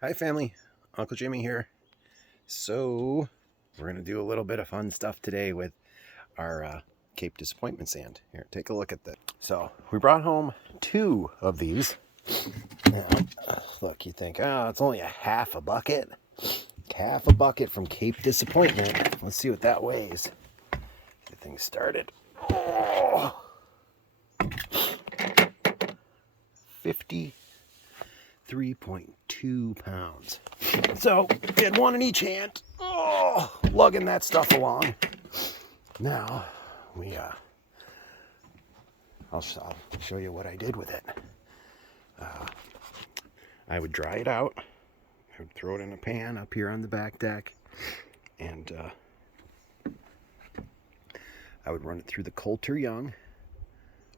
Hi family, Uncle Jimmy here. So we're going to do a little bit of fun stuff today with our Cape Disappointment sand. Here, take a look at this. So we brought home two of these. Look, you think, oh, it's only a half a bucket. Half a bucket from Cape Disappointment. Let's see what that weighs. Get things started. Oh, 53.2 pounds. So we had one in each hand. Oh, lugging that stuff along. Now I'll show you what I did with it. I would dry it out. I would throw it in a pan up here on the back deck, and I would run it through the Coulter Young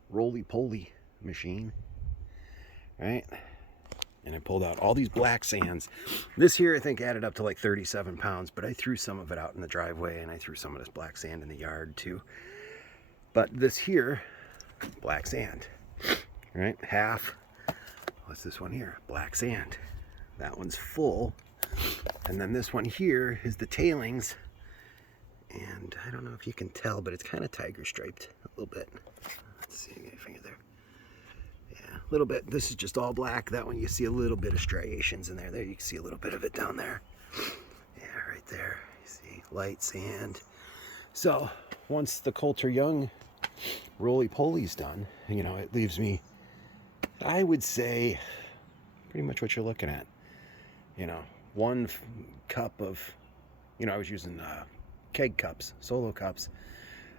roly-poly machine, right? And I pulled out all these black sands. This here I think added up to like 37 pounds, but I threw some of it out in the driveway, and I threw some of this black sand in the yard too. But this here, black sand, right? Half. What's this one here? Black sand. That one's full. And then this one here is the tailings. And I don't know if you can tell, but it's kind of tiger striped a little bit. Let's see, get your finger there. Yeah, a little bit. This is just all black. That one you see a little bit of striations in there. There you can see a little bit of it down there. Yeah, right there. You see light sand. So once the Coulter Young roly-poly's done, it leaves me, I would say, pretty much what you're looking at. One cup of, I was using keg cups, solo cups.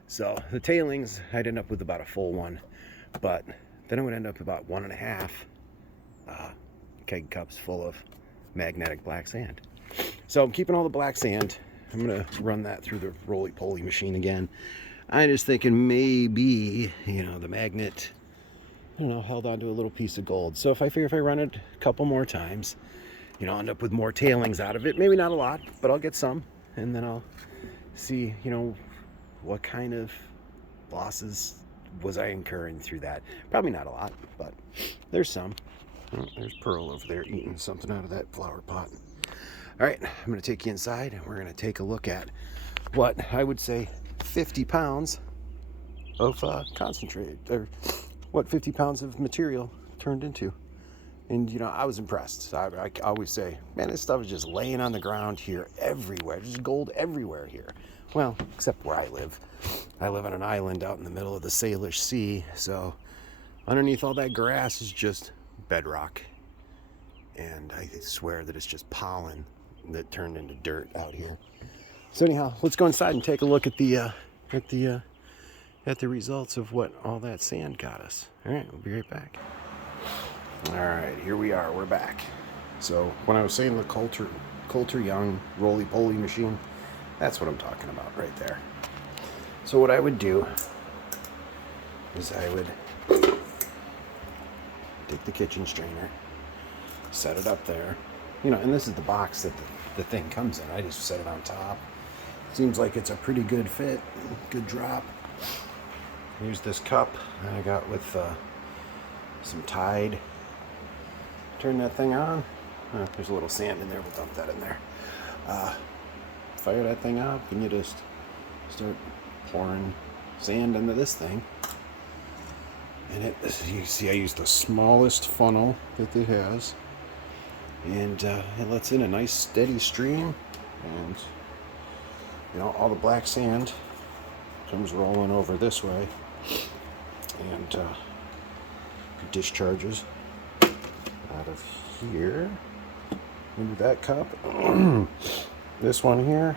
So the tailings, I'd end up with about a full one, but then I would end up with about 1.5 keg cups full of magnetic black sand. So I'm keeping all the black sand. I'm gonna run that through the roly-poly machine again. I'm just thinking maybe, the magnet, held onto a little piece of gold. So if I figure if I run it a couple more times, I'll end up with more tailings out of it. Maybe not a lot, but I'll get some. And then I'll see, what kind of losses was I incurring through that. Probably not a lot, but there's some. Oh, there's Pearl over there eating something out of that flower pot. All right, I'm going to take you inside, and we're going to take a look at what I would say 50 pounds of concentrate, or what 50 pounds of material turned into. And, I was impressed. I always say, man, this stuff is just laying on the ground here everywhere. There's gold everywhere here. Well, except where I live. I live on an island out in the middle of the Salish Sea. So underneath all that grass is just bedrock. And I swear that it's just pollen that turned into dirt out here. So anyhow, let's go inside and take a look at the results of what all that sand got us. All right, we'll be right back. All right, here we are. We're back. So when I was saying the Coulter Young roly-poly machine, that's what I'm talking about right there. So what I would do is I would take the kitchen strainer, set it up there, and this is the box that the thing comes in. I just set it on top. Seems like it's a pretty good fit, good drop. Use this cup that I got with some Tide. Turn that thing on. There's a little sand in there. We'll dump that in there. Fire that thing up, and you just start pouring sand into this thing. And you see, I use the smallest funnel that it has, and it lets in a nice steady stream, and all the black sand comes rolling over this way, and discharges out of here into that cup. This one here,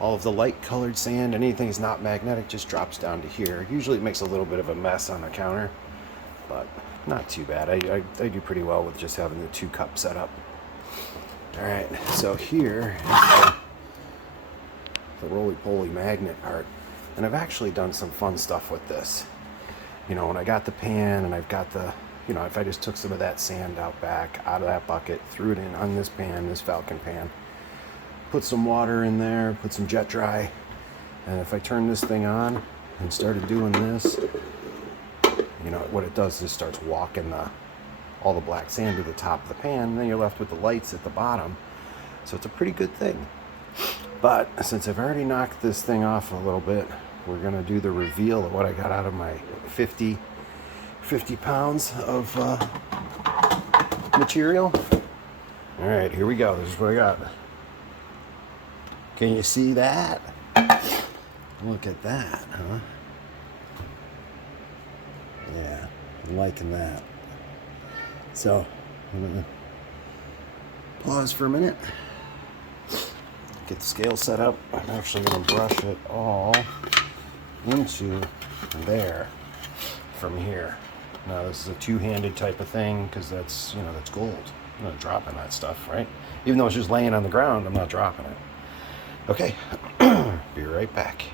all of the light colored sand, anything's not magnetic, just drops down to here. Usually it makes a little bit of a mess on the counter, but not too bad. I do pretty well with just having the 2 cups set up. All right, so here is the roly-poly magnet part, and I've actually done some fun stuff with this. When I got the pan, and I've got the, if I just took some of that sand out of that bucket, threw it in on this pan, this Falcon pan, put some water in there, put some jet dry, and if I turn this thing on and started doing this, what it does is it starts walking all the black sand to the top of the pan, and then you're left with the lights at the bottom. So it's a pretty good thing. But since I've already knocked this thing off a little bit, we're gonna do the reveal of what I got out of my 50 pounds of material. All right, here we go. This is what I got. Can you see that? Look at that, huh? Yeah, I'm liking that. So, I'm gonna pause for a minute. Get the scale set up. I'm actually gonna brush it all into there from here. Now this is a two-handed type of thing because that's, you know, that's gold. I'm not dropping that stuff, right? Even though it's just laying on the ground, I'm not dropping it. Okay, be right back.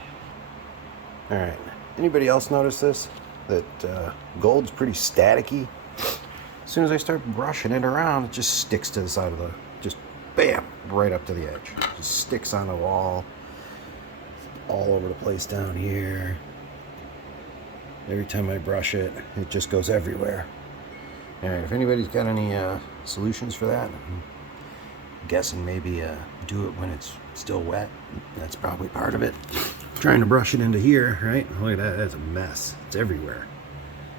All right, anybody else notice this? That gold's pretty staticky. As soon as I start brushing it around, it just sticks to the side of the, just bam, right up to the edge. Just sticks on the wall, all over the place down here. Every time I brush it, it just goes everywhere. All right, if anybody's got any solutions for that, I'm guessing maybe do it when it's still wet. That's probably part of it. Trying to brush it into here, right? Look at that, that's a mess. It's everywhere.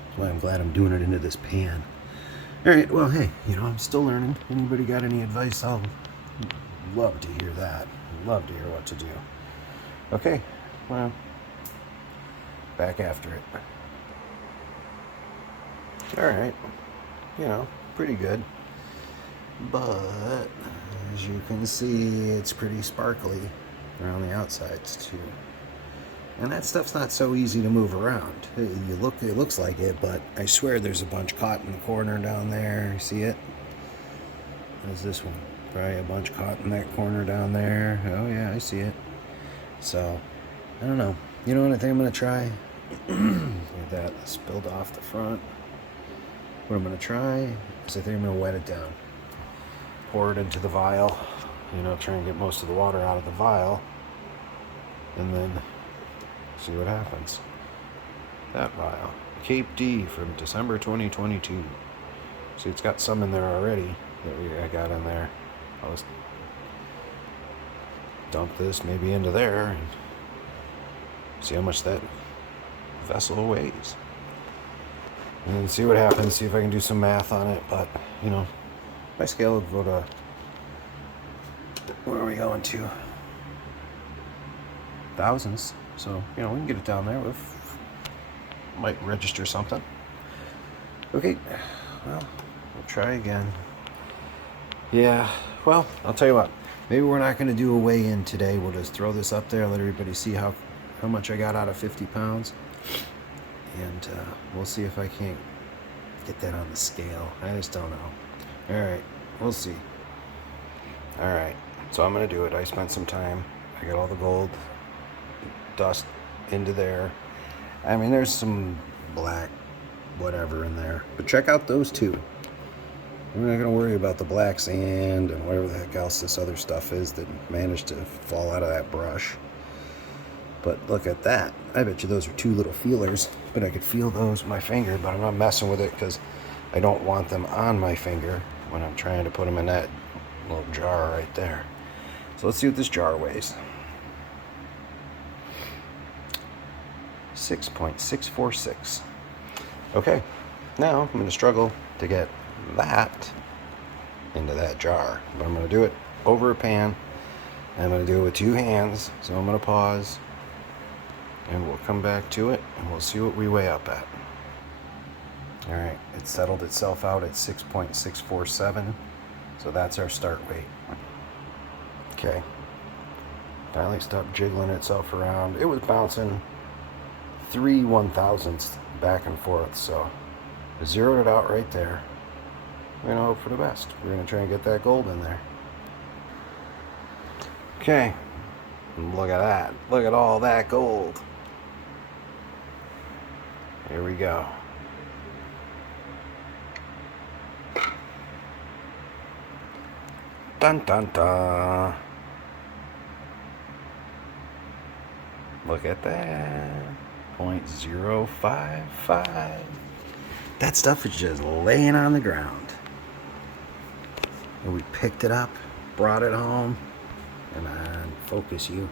That's why I'm glad I'm doing it into this pan. All right, well, hey, you know, I'm still learning. Anybody got any advice? I'll love to hear that. Love to hear what to do. Okay, well, back after it. All right, you know, pretty good. But as you can see, it's pretty sparkly around the outsides too. And that stuff's not so easy to move around. It looks like it, but I swear there's a bunch caught in the corner down there. You see it? What is this one? Probably a bunch caught in that corner down there. Oh yeah, I see it. So, I don't know. You know what I think I'm gonna try? Like that spilled off the front. What I'm gonna try is I think I'm gonna wet it down. Pour it into the vial. You know, try and get most of the water out of the vial. And then see what happens. That vial. Cape D from December 2022. See, it's got some in there already that I got in there. I'll just dump this maybe into there and see how much that vessel weighs. And then see what happens, see if I can do some math on it. But, you know, my scale would go to, where are we going to? Thousands. So, you know, we can get it down there with, might register something. Okay, well, we'll try again. Yeah, well, I'll tell you what, maybe we're not going to do a weigh-in today. We'll just throw this up there, let everybody see how much I got out of 50 pounds. And we'll see if I can't get that on the scale. I just don't know. All right, we'll see. All right, so I'm going to do it. I spent some time. I got all the gold dust into there. I mean, there's some black whatever in there, but check out those two. We're not going to worry about the black sand and whatever the heck else this other stuff is that managed to fall out of that brush. But look at that. I bet you those are two little feelers, but I could feel those with my finger, but I'm not messing with it because I don't want them on my finger when I'm trying to put them in that little jar right there. So let's see what this jar weighs. 6.646. Okay, now I'm going to struggle to get that into that jar, but I'm going to do it over a pan. I'm going to do it with two hands, so I'm going to pause and we'll come back to it and we'll see what we weigh up at. All right, it settled itself out at 6.647, so that's our start weight. Okay, finally stopped jiggling itself around. It was bouncing 3 1,000ths back and forth, so I zeroed it out right there. We're gonna hope for the best. We're gonna try and get that gold in there. Okay, look at that. Look at all that gold. Here we go. Dun dun dun. Look at that. 0.055. That stuff is just laying on the ground. And we picked it up, brought it home. Come on, focus you.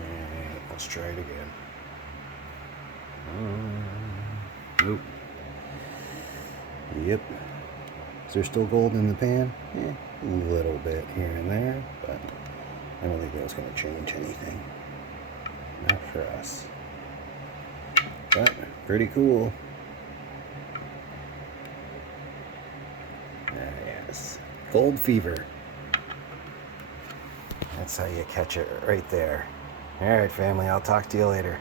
Alright, let's try it again. Nope. Yep. Is there still gold in the pan? Yeah, a little bit here and there, but I don't think that's going to change anything. Not for us. But pretty cool. Yes. Gold fever. That's how you catch it right there. Alright, family, I'll talk to you later.